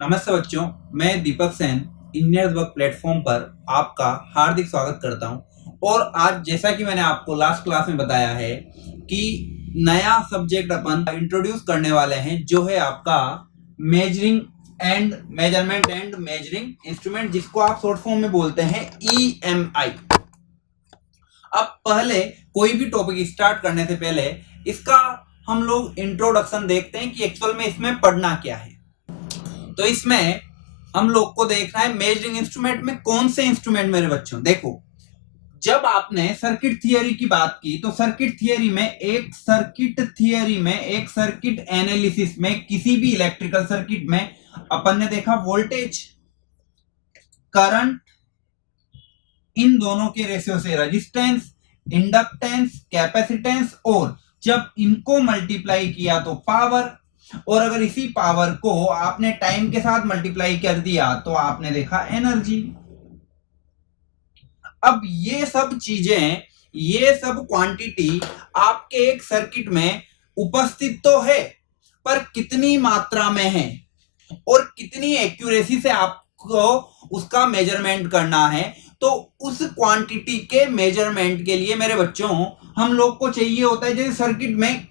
नमस्ते बच्चों, मैं दीपक सेन इंजीनियर्स वर्क प्लेटफॉर्म पर आपका हार्दिक स्वागत करता हूं। और आज जैसा कि मैंने आपको लास्ट क्लास में बताया है कि नया सब्जेक्ट अपन इंट्रोड्यूस करने वाले हैं, जो है आपका measuring and measurement and measuring instrument, जिसको आप शॉर्ट फॉर्म में बोलते हैं EMI। अब पहले कोई भी टॉपिक स्टार्ट करने से पहले इसका हम लोग इंट्रोडक्शन देखते हैं कि एक्चुअल में इसमें पढ़ना क्या है। तो इसमें हम लोग को देखना है मेजरिंग इंस्ट्रूमेंट में कौन से इंस्ट्रूमेंट। मेरे बच्चों देखो, जब आपने सर्किट थियरी की बात की तो सर्किट एनालिसिस में किसी भी इलेक्ट्रिकल सर्किट में अपन ने देखा वोल्टेज, करंट, इन दोनों के रेशियो से रेजिस्टेंस, इंडक्टेंस, कैपेसिटेंस, और जब इनको मल्टीप्लाई किया तो पावर, और अगर इसी पावर को आपने टाइम के साथ मल्टीप्लाई कर दिया तो आपने देखा एनर्जी। अब ये सब चीजें, ये सब क्वांटिटी आपके एक सर्किट में उपस्थित तो है, पर कितनी मात्रा में है और कितनी एक्यूरेसी से आपको उसका मेजरमेंट करना है, तो उस क्वांटिटी के मेजरमेंट के लिए मेरे बच्चों हम लोग को चाहिए होता है, जैसे सर्किट में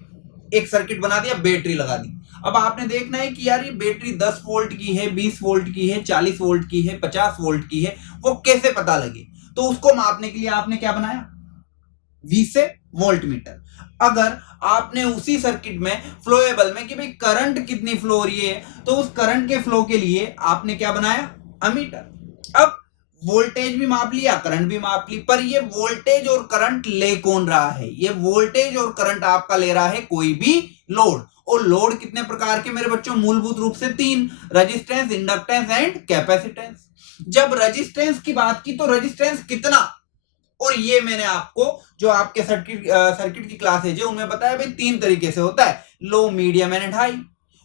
एक सर्किट बना दिया, बैटरी लगा दी। अब आपने देखना है कि यार ये बैटरी 10 वोल्ट की है, 20 वोल्ट की है, 40 वोल्ट की है, 50 वोल्ट की है, वो कैसे पता लगे? तो उसको मापने के लिए आपने क्या बनाया? V से वोल्ट मीटर। अगर आपने उसी सर्किट में फ्लोएबल में कि भाई करंट कितनी फ्लो हो रही है, तो उस करंट के फ्लो के लिए आपने क्या बनाया? अमीटर। अब वोल्टेज भी माप लिया, करंट भी माप ली, पर ये वोल्टेज और करंट ले कौन रहा है? ये वोल्टेज और करंट आपका ले रहा है कोई भी लोड। और लोड कितने प्रकार के मेरे बच्चों? मूलभूत रूप से 3, रेजिस्टेंस, इंडक्टेंस एंड कैपेसिटेंस। जब रेजिस्टेंस की बात की तो रेजिस्टेंस कितना, और ये मैंने आपको जो आपके सर्किट की क्लास है जो उनमें बताया भाई 3 तरीके से होता है, लो, मीडियम एंड हाई।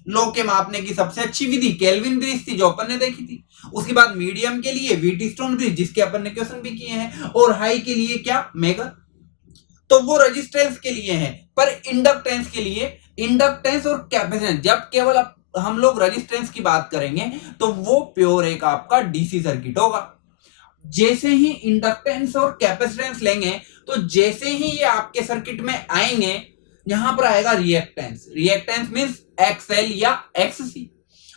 लो के मापने की सबसे अच्छी विधि केल्विन ब्रिज थी, जो अपन ने देखी थी। उसके बाद मीडियम के लिए व्हीटस्टोन ब्रिज, जिसके अपन ने क्वेश्चन भी किए हैं, और हाई के लिए क्या? मेगर। तो वो रेजिस्टेंस के लिए है, पर इंडक्टेंस के लिए, इंडक्टेंस और कैपेसिटेंस, जब केवल हम लोग रेजिस्टेंस की बात करेंगे तो वो प्योर एक आपका डीसी सर्किट होगा। जैसे ही इंडक्टेंस और कैपेसिटेंस लेंगे तो जैसे ही ये आपके सर्किट में आएंगे, यहां पर आएगा रिएक्टेंस। रिएक्टेंस मींस एक्सएल या एक्ससी।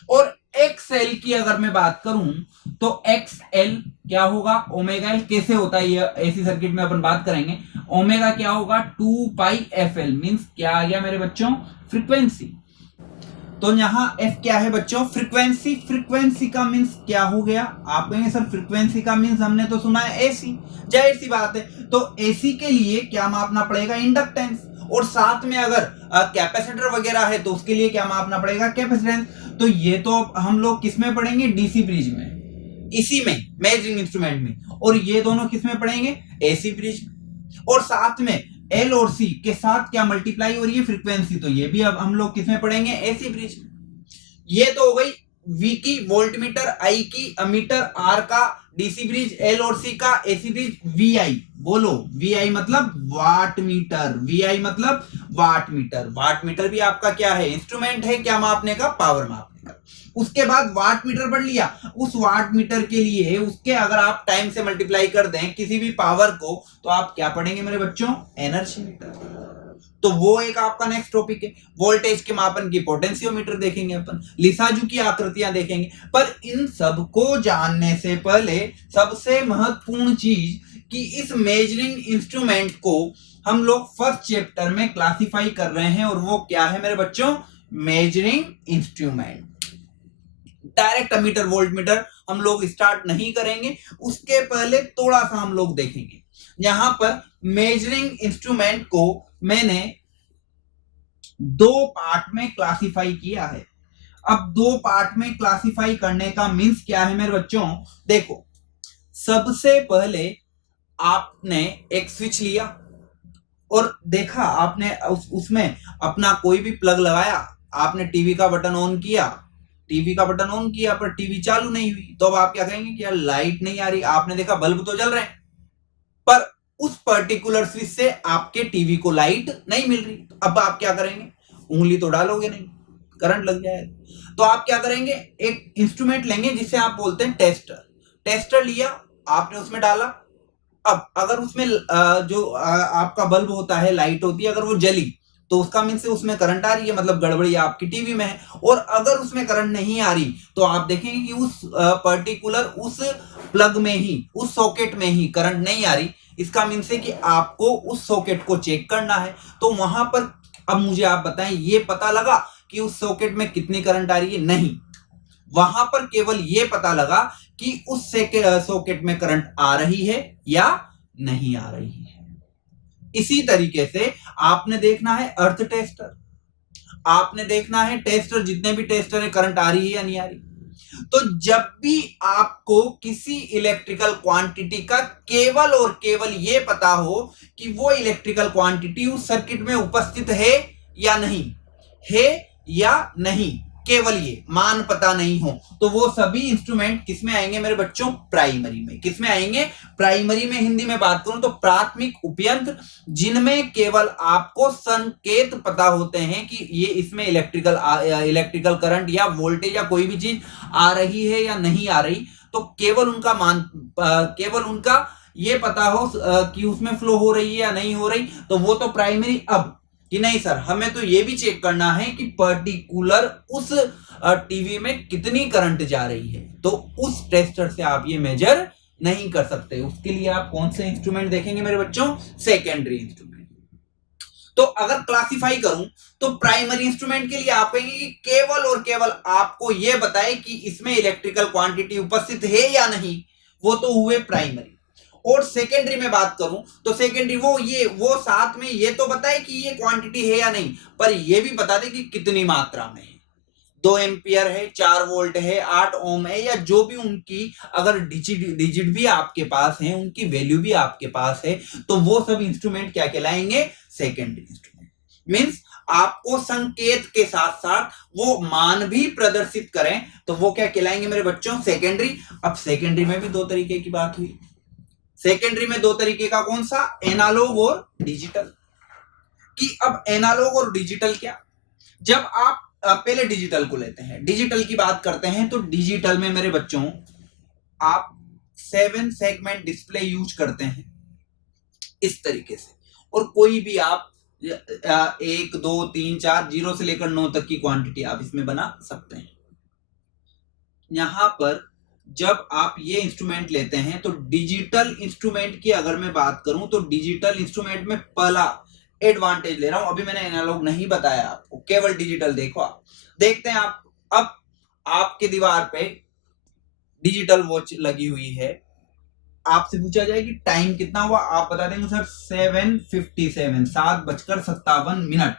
और एक्सएल की अगर मैं बात करूं तो एक्सएल क्या होगा? Omega L. कैसे होता है ये एसी सर्किट में अपन बात करेंगे। ओमेगा क्या होगा? 2πfl। मींस क्या आ गया मेरे बच्चों? फ्रीक्वेंसी। तो यहां एफ क्या है बच्चों? फ्रीक्वेंसी। फ्रीक्वेंसी का मींस क्या हो गया? आप कहेंगे सर फ्रीक्वेंसी का मींस हमने तो सुना है एसी। जाहिर सी बात है, तो एसी के लिए क्या मापना पड़ेगा? इंडक्टेंस। और साथ में अगर कैपेसिटर वगैरह है तो उसके लिए क्या मापना पड़ेगा? कैपेसिटेंस। तो ये तो हम लोग किस में पढ़ेंगे? डीसी ब्रिज में, इसी में मेजरिंग इंस्ट्रूमेंट में। और ये दोनों किस में पढ़ेंगे? एसी ब्रिज में। और साथ में एल और सी के साथ क्या मल्टीप्लाई हो रही है? फ्रीक्वेंसी। तो ये भी अब हम लोग किसमें पढ़ेंगे? एसी ब्रिज में। ये तो हो गई वी की वोल्ट मीटर, आई की अमीटर, आर का डीसी ब्रिज, एल और सी का एसी ब्रिज। वी आई बोलो, वी आई मतलब वाट मीटर। वी आई मतलब वाट मीटर। वाट मीटर भी आपका क्या है? इंस्ट्रूमेंट है। क्या मापने का? पावर मापने का। उसके बाद वाट मीटर पढ़ लिया। उस वाट मीटर के लिए उसके अगर आप टाइम से मल्टीप्लाई कर दें किसी भी पावर को, तो आप क्या पढ़ेंगे मेरे बच्चों? Energy meter. तो वो एक आपका नेक्स्ट टॉपिक है। वोल्टेज के मापन की पोटेंशियोमीटर देखेंगे अपन, लिसाजू की आकृतियां देखेंगे। पर इन सब को जानने से पहले सबसे महत्वपूर्ण चीज कि इस मेजरिंग इंस्ट्रूमेंट को हम लोग फर्स्ट चैप्टर में क्लासिफाई कर रहे हैं, और वो क्या है मेरे बच्चों? Measuring instrument. Direct ammeter volt meter हम लोग स्टार्ट नहीं करेंगे, उसके पहले थोड़ा सा हम लोग देखेंगे। यहां पर मेजरिंग इंस्ट्रूमेंट को मैंने 2 पार्ट में क्लासिफाई किया है। अब 2 पार्ट में क्लासिफाई करने का मीन्स क्या है मेरे बच्चों? देखो, सबसे पहले आपने एक स्विच लिया और देखा, आपने उसमें अपना कोई भी प्लग लगाया, आपने टीवी का बटन ऑन किया, टीवी का बटन ऑन किया पर टीवी चालू नहीं हुई। तो अब आप क्या कहेंगे कि यार लाइट नहीं आ रही। आपने देखा बल्ब तो जल रहे हैं, पर उस पर्टिकुलर स्विच से आपके टीवी को लाइट नहीं मिल रही। अब आप क्या करेंगे? उंगली तो डालोगे नहीं, करंट लग जाएगा। तो आप क्या करेंगे, एक इंस्ट्रूमेंट लेंगे जिसे आप बोलते हैं टेस्टर। टेस्टर लिया आपने, उसमें डाला। अब अगर उसमें जो आपका बल्ब होता है, लाइट होती है, अगर वो जली तो उसका मीन से उसमें करंट आ रही है, मतलब गड़बड़ी आपकी टीवी में है। और अगर उसमें करंट नहीं आ रही तो आप देखेंगे कि उस पर्टिकुलर उस प्लग में ही, उस सॉकेट में ही करंट नहीं आ रही। इसका मीन से कि आपको उस सॉकेट को चेक करना है। तो वहां पर अब मुझे आप बताएं, ये पता लगा कि उस सॉकेट में कितनी करंट आ रही है? नहीं, वहां पर केवल ये पता लगा कि उस सॉकेट में करंट आ रही है या नहीं आ रही है। इसी तरीके से आपने देखना है अर्थ टेस्टर, आपने देखना है टेस्टर, जितने भी टेस्टर है करंट आ रही है या नहीं आ रही। तो जब भी आपको किसी इलेक्ट्रिकल क्वांटिटी का केवल और केवल यह पता हो कि वो इलेक्ट्रिकल क्वांटिटी उस सर्किट में उपस्थित है या नहीं, है या नहीं, केवल ये मान पता नहीं हो, तो वो सभी इंस्ट्रूमेंट किसमें आएंगे मेरे बच्चों? प्राइमरी में। किसमें आएंगे? प्राइमरी में। हिंदी में बात करूं तो प्राथमिक उपयंत्र, जिनमें केवल आपको संकेत पता होते हैं कि ये इसमें इलेक्ट्रिकल करंट या वोल्टेज या कोई भी चीज आ रही है या नहीं आ रही। तो केवल उनका केवल उनका ये पता हो कि उसमें फ्लो हो रही है या नहीं हो रही, तो वो तो प्राइमरी। अब कि नहीं सर, हमें तो ये भी चेक करना है कि पर्टिकुलर उस टीवी में कितनी करंट जा रही है, तो उस टेस्टर से आप ये मेजर नहीं कर सकते। उसके लिए आप कौन से इंस्ट्रूमेंट देखेंगे मेरे बच्चों? Secondary instrument. तो अगर क्लासिफाई करूं तो प्राइमरी इंस्ट्रूमेंट के लिए आप कहेंगे कि केवल और केवल आपको यह बताए कि इसमें इलेक्ट्रिकल क्वांटिटी उपस्थित है या नहीं, वो तो हुए प्राइमरी। और सेकेंडरी में बात करूं तो सेकेंडरी वो साथ में ये तो बताए कि ये क्वांटिटी है या नहीं, पर ये भी बता दे कि कितनी मात्रा में है। 2 एम्पियर है, 4 वोल्ट है, 8 ओम है, या जो भी उनकी अगर डिजिट भी आपके पास है, उनकी वैल्यू भी आपके पास है, तो वो सब इंस्ट्रूमेंट क्या कहलाएंगे? Secondary instrument. मींस आपको संकेत के साथ साथ वो मान भी प्रदर्शित करें, तो वो क्या कहलाएंगे मेरे बच्चों? सेकेंडरी। अब सेकेंडरी में भी दो तरीके की बात हुई। सेकेंडरी में दो तरीके का, कौन सा? एनालॉग और डिजिटल। कि अब एनालॉग और डिजिटल क्या? जब आप पहले डिजिटल को लेते हैं, डिजिटल की बात करते हैं, तो डिजिटल में मेरे बच्चों आप 7 सेगमेंट डिस्प्ले यूज करते हैं इस तरीके से, और कोई भी आप 1 2 3 4 0 से लेकर 9 तक की क्वांटिटी आप इसमें बना सकते हैं। यहां पर जब आप ये इंस्ट्रूमेंट लेते हैं, तो डिजिटल इंस्ट्रूमेंट की अगर मैं बात करूं तो डिजिटल इंस्ट्रूमेंट में पहला एडवांटेज ले रहा हूं, अभी मैंने एनालॉग नहीं बताया आपको, केवल डिजिटल देखो। आप देखते हैं, आप अब आपके दीवार पे डिजिटल वॉच लगी हुई है, आपसे पूछा जाए कि टाइम कितना हुआ, आप बता देंगे सर 7:57, 7:57।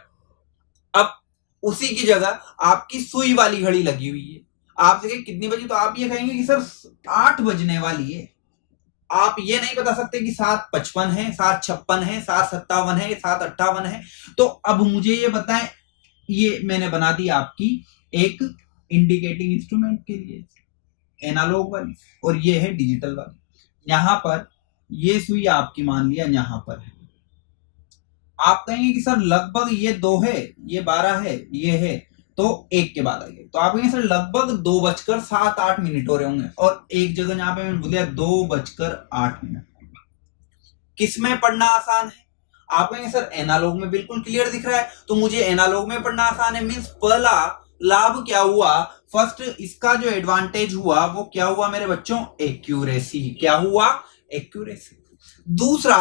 अब उसी की जगह आपकी सुई वाली घड़ी लगी हुई है, आपसे कहे कितनी बजी, तो आप ये कहेंगे कि सर 8 बजने वाली है। आप ये नहीं बता सकते कि 7:55 है, 7:56 है, 7:57 है, 7:58 है। तो अब मुझे ये बताएं, ये मैंने बना दी आपकी एक इंडिकेटिंग इंस्ट्रूमेंट के लिए एनालॉग वाली, और ये है डिजिटल वाली। यहां पर ये सुई आपकी मान लिया यहां पर है, आप कहेंगे कि सर लगभग ये 2 है, ये 12 है, ये है, तो 1 के बाद आइए, तो आप कहेंगे सर लगभग 2:07-8 हो रहे होंगे, और एक जगह यहाँ पे मैंने बोल दिया 2:08। किसमें पढ़ना आसान है? आप कहेंगे सर एनालॉग में बिल्कुल क्लियर दिख रहा है, तो मुझे एनालॉग में पढ़ना आसान है। मींस पहला लाभ क्या हुआ? फर्स्ट, इसका जो एडवांटेज हुआ वो क्या हुआ मेरे बच्चों? एक्यूरेसी। क्या हुआ? एक्यूरेसी। दूसरा,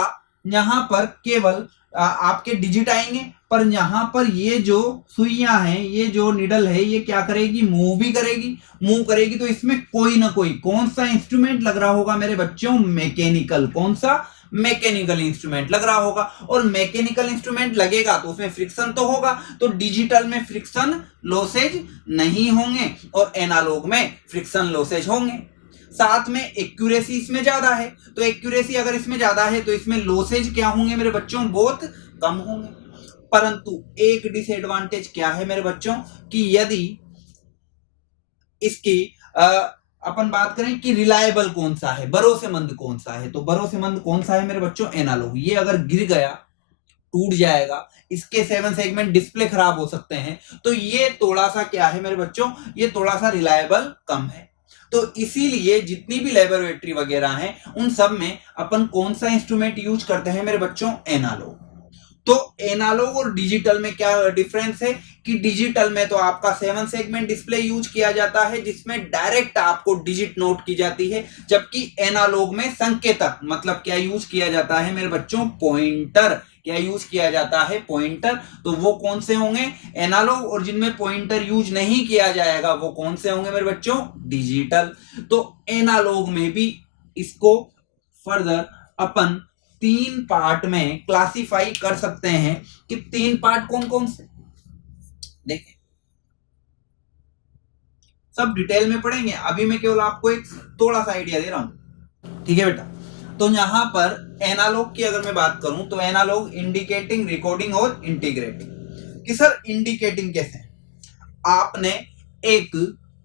यहां पर केवल आपके डिजिट आएंगे, पर यहां पर ये जो सुइयां हैं, ये जो निडल है, ये क्या करेगी? मूव भी करेगी। मूव करेगी तो इसमें कोई ना कोई कौन सा इंस्ट्रूमेंट लग रहा होगा मेरे बच्चों? मैकेनिकल। कौन सा? मैकेनिकल इंस्ट्रूमेंट लग रहा होगा। और मैकेनिकल इंस्ट्रूमेंट लगेगा तो उसमें फ्रिक्शन तो होगा, तो डिजिटल में फ्रिक्शन लॉसेज नहीं होंगे और एनालॉग में फ्रिक्शन लॉसेज होंगे। साथ में एक्यूरेसी इसमें ज्यादा है, तो एक्यूरेसी अगर इसमें ज्यादा है तो इसमें लॉसेज क्या होंगे मेरे बच्चों? बहुत कम होंगे। परंतु एक डिसएडवांटेज क्या है मेरे बच्चों? कि यदि इसकी अपन बात करें कि रिलायबल कौन सा है, भरोसेमंद कौन सा है, तो भरोसेमंद कौन सा है मेरे बच्चों? एनालॉग। ये अगर गिर गया टूट जाएगा, इसके 7 सेगमेंट डिस्प्ले खराब हो सकते हैं। तो ये थोड़ा सा क्या है मेरे बच्चों, ये थोड़ा सा रिलायबल कम है। तो इसीलिए जितनी भी लेबोरेटरी वगैरह हैं उन सब में अपन कौन सा इंस्ट्रूमेंट यूज करते हैं मेरे बच्चों, एनालॉग। तो एनालॉग और डिजिटल में क्या डिफरेंस है कि डिजिटल में तो आपका 7 सेगमेंट डिस्प्ले यूज किया जाता है जिसमें डायरेक्ट आपको डिजिट नोट की जाती है, जबकि एनालॉग में संकेतक मतलब क्या यूज किया जाता है मेरे बच्चों, पॉइंटर। क्या यूज किया जाता है, पॉइंटर। तो वो कौन से होंगे, एनालॉग। और जिनमें पॉइंटर यूज नहीं किया जाएगा वो कौन से होंगे मेरे बच्चों, डिजिटल। तो एनालॉग में भी इसको फर्दर अपन 3 पार्ट में क्लासिफाई कर सकते हैं कि 3 पार्ट कौन कौन से, देखें सब डिटेल में पढ़ेंगे, अभी मैं केवल आपको एक थोड़ा सा आइडिया दे रहा हूं, ठीक है बेटा। तो यहां पर एनालॉग की अगर मैं बात करूं तो एनालॉग इंडिकेटिंग, रिकॉर्डिंग और इंटीग्रेटिंग। कि सर इंडिकेटिंग कैसे, आपने एक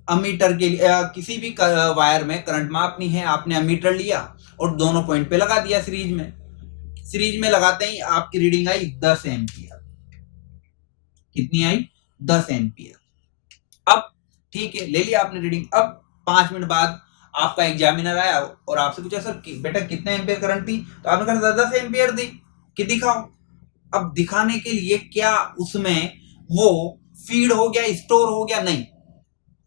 अमीटर के लिए किसी भी वायर में करंट मापनी है, आपने अमीटर लिया और दोनों पॉइंट पे लगा दिया सीरीज में। सीरीज में लगाते ही आपकी रीडिंग आई 10 एम्पियर। कितनी आई, 10 एम्पियर। अब ठीक है, ले लिया आपने रीडिंग। अब 5 मिनट बाद आपका एग्जामिनर आया और आपसे पूछा सर बेटा कितने एम्पियर करंट थी, तो आपने कहा 10 एम्पियर थी, कि दिखाओ। अब दिखाने के लिए क्या उसमें वो फीड हो गया, स्टोर हो गया, नहीं।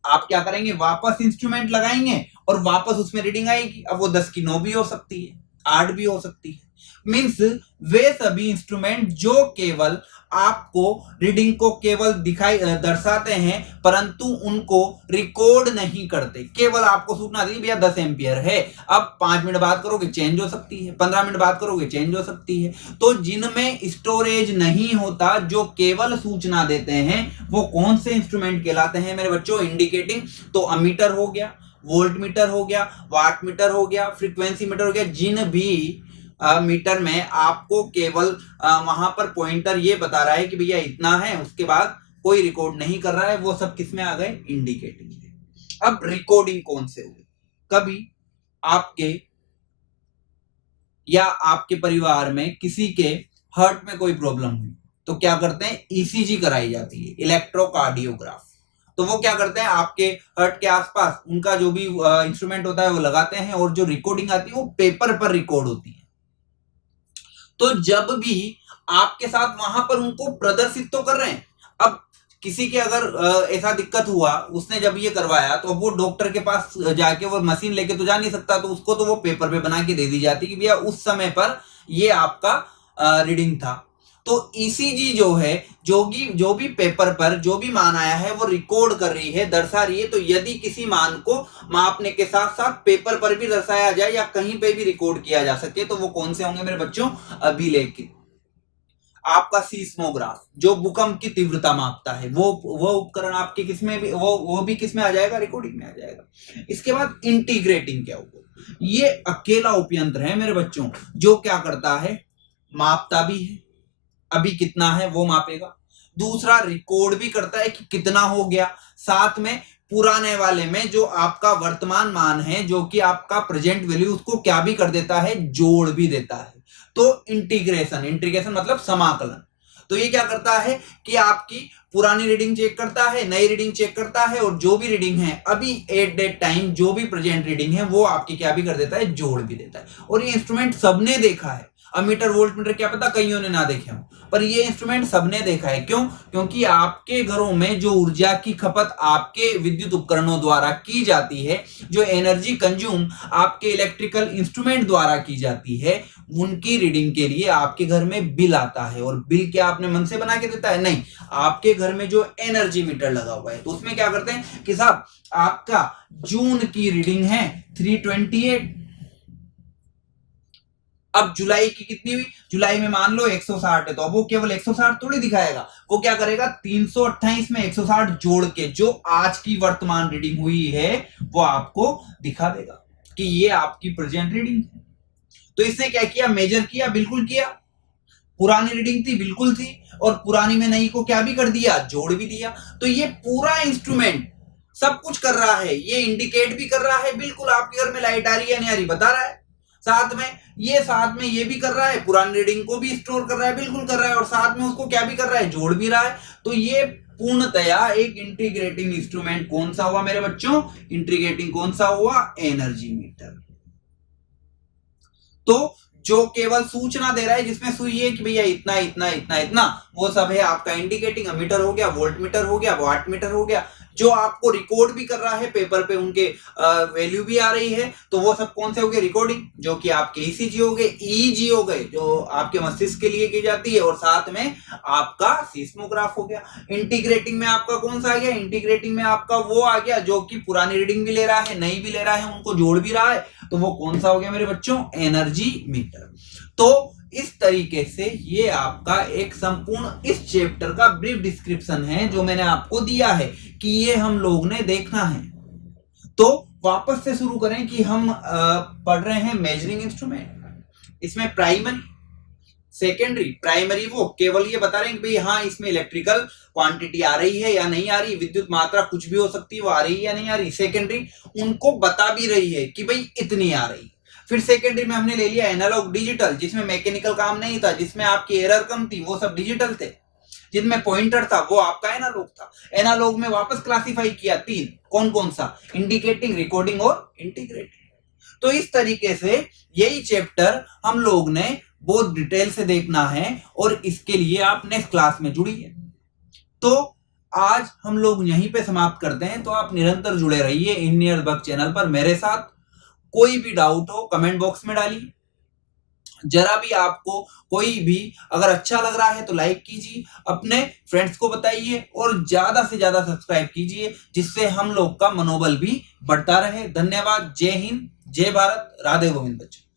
आप क्या करेंगे, वापस इंस्ट्रूमेंट लगाएंगे और वापस उसमें रीडिंग आएगी। अब वो 10 की 9 भी हो सकती है, 8 भी हो सकती है। मींस वे सभी इंस्ट्रूमेंट जो केवल आपको रीडिंग को केवल दिखाई दर्शाते हैं परंतु उनको रिकॉर्ड नहीं करते, केवल आपको सूचना दी भैया 10 एम्पियर है। अब 5 मिनट बाद करोगे चेंज हो सकती है, 15 मिनट बाद करोगे चेंज हो सकती है। तो जिनमें स्टोरेज नहीं होता, जो केवल सूचना देते हैं, वो कौन से इंस्ट्रूमेंट कहलाते हैं मेरे बच्चों, इंडिकेटिंग। तो अमीटर हो गया, वोल्ट मीटर हो गया, वाट मीटर हो गया, फ्रीक्वेंसी मीटर हो गया। जिन भी मीटर में आपको केवल वहां पर पॉइंटर ये बता रहा है कि भैया इतना है, उसके बाद कोई रिकॉर्ड नहीं कर रहा है, वो सब किसमें आ गए, इंडिकेटिंग में। अब रिकॉर्डिंग कौन से हुए, कभी आपके या आपके परिवार में किसी के हार्ट में कोई प्रॉब्लम हुई तो क्या करते हैं, ईसीजी कराई जाती है, इलेक्ट्रोकार्डियोग्राफ। तो वो क्या करते हैं, आपके हार्ट के आसपास उनका जो भी इंस्ट्रूमेंट होता है वो लगाते हैं और जो रिकॉर्डिंग आती है वो पेपर पर रिकॉर्ड होती है। तो जब भी आपके साथ वहां पर उनको प्रदर्शित तो कर रहे हैं। अब किसी के अगर ऐसा दिक्कत हुआ, उसने जब ये करवाया तो वो डॉक्टर के पास जाके वो मशीन लेके तो जा नहीं सकता, तो उसको तो वो पेपर पे बना के दे दी जाती कि भैया उस समय पर ये आपका रीडिंग था। तो ईसीजी जो है, जो भी पेपर पर जो भी मान आया है वो रिकॉर्ड कर रही है, दर्शा रही है। तो यदि किसी मान को मापने के साथ साथ पेपर पर भी दर्शाया जाए या कहीं पे भी रिकॉर्ड किया जा सके तो वो कौन से होंगे मेरे बच्चों, अभिलेखित। आपका सीस्मोग्राफ जो भूकंप की तीव्रता मापता है, वो उपकरण आपके किसमें भी वो भी किसमें आ जाएगा, रिकॉर्डिंग में आ जाएगा। इसके बाद इंटीग्रेटिंग क्या होगा, ये अकेला उपयंत्र है मेरे बच्चों जो क्या करता है, मापता भी है, अभी कितना है वो मापेगा, दूसरा रिकॉर्ड भी करता है कि कितना हो गया, साथ में पुराने वाले में जो आपका वर्तमान मान है, जो कि आपका प्रेजेंट वैल्यू, उसको क्या भी कर देता है, जोड़ भी देता है। तो इंटीग्रेशन मतलब समाकलन। तो ये क्या करता है कि आपकी पुरानी रीडिंग चेक करता है, नई रीडिंग चेक करता है, और जो भी रीडिंग है अभी एट डेट टाइम जो भी प्रेजेंट रीडिंग है वो आपकी क्या भी कर देता है, जोड़ भी देता है। और ये इंस्ट्रूमेंट सबने देखा है, अमीटर वोल्ट मीटर क्या पता कईयों ने ना देखे हों, पर ये इंस्ट्रूमेंट सबने देखा है। क्यों, क्योंकि आपके घरों में जो ऊर्जा की खपत आपके विद्युत उपकरणों द्वारा की जाती है, जो एनर्जी कंज्यूम आपके इलेक्ट्रिकल इंस्ट्रूमेंट द्वारा की जाती है, उनकी रीडिंग के लिए आपके घर में बिल आता है। और बिल क्या आपने मन से बना के देता है, नहीं, आपके घर में जो एनर्जी मीटर लगा हुआ है तो उसमें क्या करते हैं कि साहब आपका जून की रीडिंग है 328, अब जुलाई की कितनी हुई, जुलाई में मान लो 160 है, तो अब वो केवल 160 थोड़ी दिखाएगा, वो क्या करेगा 328 में 160 जोड़ के जो आज की वर्तमान रीडिंग हुई है वो आपको दिखा देगा कि ये आपकी प्रेजेंट रीडिंग है। तो इसने क्या किया, मेजर किया, बिल्कुल किया, पुरानी रीडिंग थी बिल्कुल थी, और पुरानी में नई को क्या भी कर दिया, जोड़ भी दिया। तो ये पूरा इंस्ट्रूमेंट सब कुछ कर रहा है, ये इंडिकेट भी कर रहा है, बिल्कुल आपके घर में लाइट आ रही है नहीं आ रही बता रहा है, साथ में ये भी कर रहा है, पुरानी रीडिंग को भी स्टोर कर रहा है, बिल्कुल कर रहा है, और साथ में उसको क्या भी कर रहा है, जोड़ भी रहा है। तो ये पूर्णतया एक इंटीग्रेटिंग इंस्ट्रूमेंट कौन सा हुआ मेरे बच्चों? इंटीग्रेटिंग कौन सा हुआ? Energy meter. तो जो केवल सूचना दे रहा है, जिसमें सुई है कि भैया इतना इतना इतना इतना, वो सब है आपका इंडिकेटिंग। मीटर हो गया, वोल्ट मीटर हो गया, वाट मीटर हो गया। जो आपको रिकॉर्ड भी कर रहा है पेपर पे, उनके वैल्यू भी आ रही है, तो वो सब कौन से हो गए? रिकॉर्डिंग, जो कि आपके ईसीजी हो गए, ईईजी हो गए, जो आपके मस्तिष्क के लिए की जाती है, और साथ में आपका सीस्मोग्राफ हो गया। इंटीग्रेटिंग में आपका कौन सा आ गया? इंटीग्रेटिंग में आपका वो आ गया जो कि पुरानी रीडिंग भी ले रहा है, नई भी ले रहा है, उनको जोड़ भी रहा है। तो वो कौन सा हो गया मेरे बच्चों? Energy meter. तो इस तरीके से ये आपका एक संपूर्ण इस चैप्टर का ब्रीफ डिस्क्रिप्शन है जो मैंने आपको दिया है कि ये हम लोग ने देखना है। तो वापस से शुरू करें कि हम पढ़ रहे हैं मेजरिंग इंस्ट्रूमेंट। इसमें प्राइमरी, सेकेंडरी, प्राइमरी वो केवल ये बता रहे हैं कि भाई हाँ इसमें इलेक्ट्रिकल क्वांटिटी आ रही है या नहीं आ रही, विद्युत मात्रा कुछ भी हो सकती है, वो आ रही है या नहीं आ रही। सेकेंडरी उनको बता भी रही है कि भाई इतनी आ रही। फिर सेकेंडरी में हमने ले लिया एनालॉग डिजिटल, जिसमें मैकेनिकल काम नहीं था, जिसमें आपकी एरर कम थी, वो सब डिजिटल थे। जिनमें पॉइंटर था वो आपका एनालॉग था। एनालॉग में वापस क्लासिफाई किया तीन, कौन कौन सा? इंडिकेटिंग, रिकॉर्डिंग और इंटीग्रेटिंग। तो इस तरीके से यही चैप्टर हम लोग ने बहुत डिटेल से देखना है, और इसके लिए आप नेक्स्ट क्लास में जुड़िए। तो आज हम लोग यहीं पे समाप्त करते हैं। तो आप निरंतर जुड़े रहिए इंजीनियर बग चैनल पर मेरे साथ। कोई भी डाउट हो कमेंट बॉक्स में डालिए। जरा भी आपको कोई भी अगर अच्छा लग रहा है तो लाइक कीजिए, अपने फ्रेंड्स को बताइए, और ज्यादा से ज्यादा सब्सक्राइब कीजिए, जिससे हम लोग का मनोबल भी बढ़ता रहे। धन्यवाद। जय हिंद, जय भारत, राधे गोविंद बच्चों।